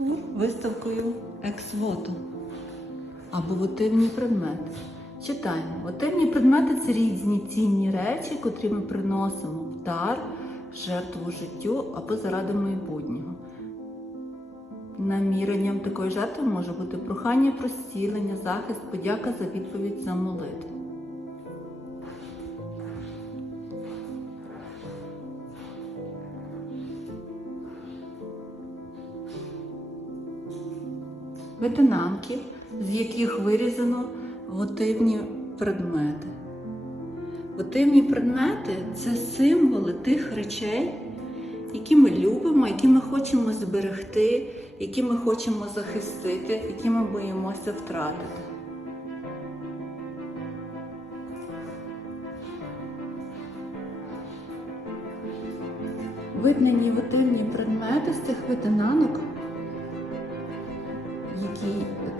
тур виставкою Ексвоту або вотивні предмети. Читаємо. Вотивні предмети це різні цінні речі, котрі ми приносимо в дар, жертву життю або заради майбутнього. Наміренням такої жертви може бути прохання про зцілення, захист, подяка за відповідь за молитву. Ветенанки, з яких вирізано вотивні предмети. Вотивні предмети це символи тих речей, які ми любимо, які ми хочемо зберегти, які ми хочемо захистити, які ми боїмося втратити. Виднані вотивні предмети з цих ветенанок, які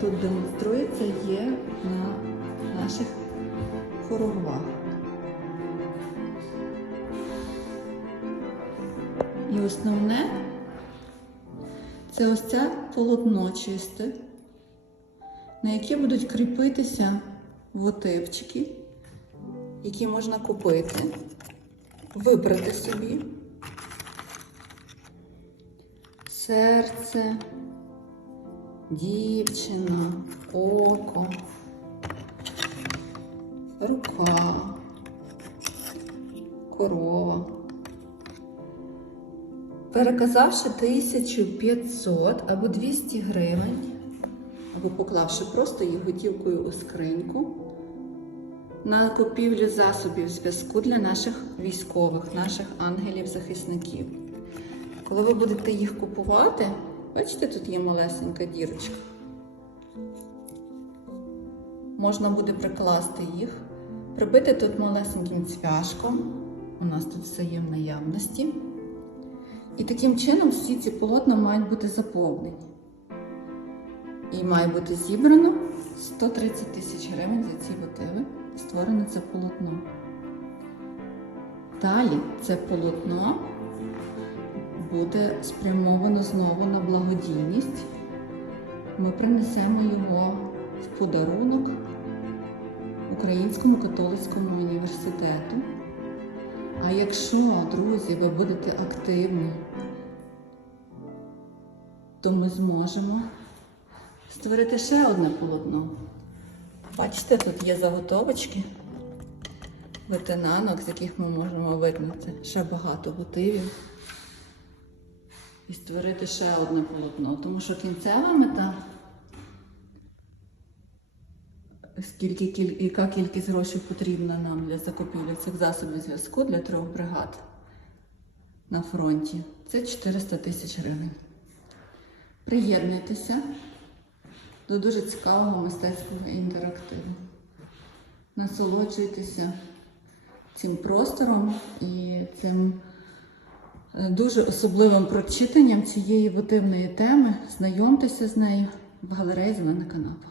тут демонструються, є на наших хоровах. І основне це ось це полотно чисте, на яке будуть кріпитися вотивчики, які можна купити, вибрати собі. Серце, дівчина, око, рука, корова. Переказавши 1500 або 200 гривень, або поклавши просто їх готівкою у скриньку на купівлю засобів зв'язку для наших військових, наших ангелів-захисників. Коли ви будете їх купувати, бачите, тут є малесенька дірочка. Можна буде прикласти їх, прибити тут малесеньким цвяшком. У нас тут все є в наявності. І таким чином всі ці полотна мають бути заповнені. І має бути зібрано 130 тисяч гривень за ці мотиви. Створено це полотно. Далі це полотно буде спрямовано знову на благодійність. Ми принесемо його в подарунок Українському католицькому університету. А якщо, друзі, ви будете активні, то ми зможемо створити ще одне полотно. Бачите, тут є заготовочки ветенанок, з яких ми можемо видати ще багато мотивів і створити ще одне полотно. Тому що кінцева мета, скільки, яка кількість грошей потрібна нам для закупівлі цих засобів зв'язку для трьох бригад на фронті, це 400 тисяч гривень. Приєднуйтеся до дуже цікавого мистецького інтерактиву. Насолоджуйтеся цим простором і цим дуже особливим прочитанням цієї витивної теми. Знайомтеся з нею в галереї Зелена канапа.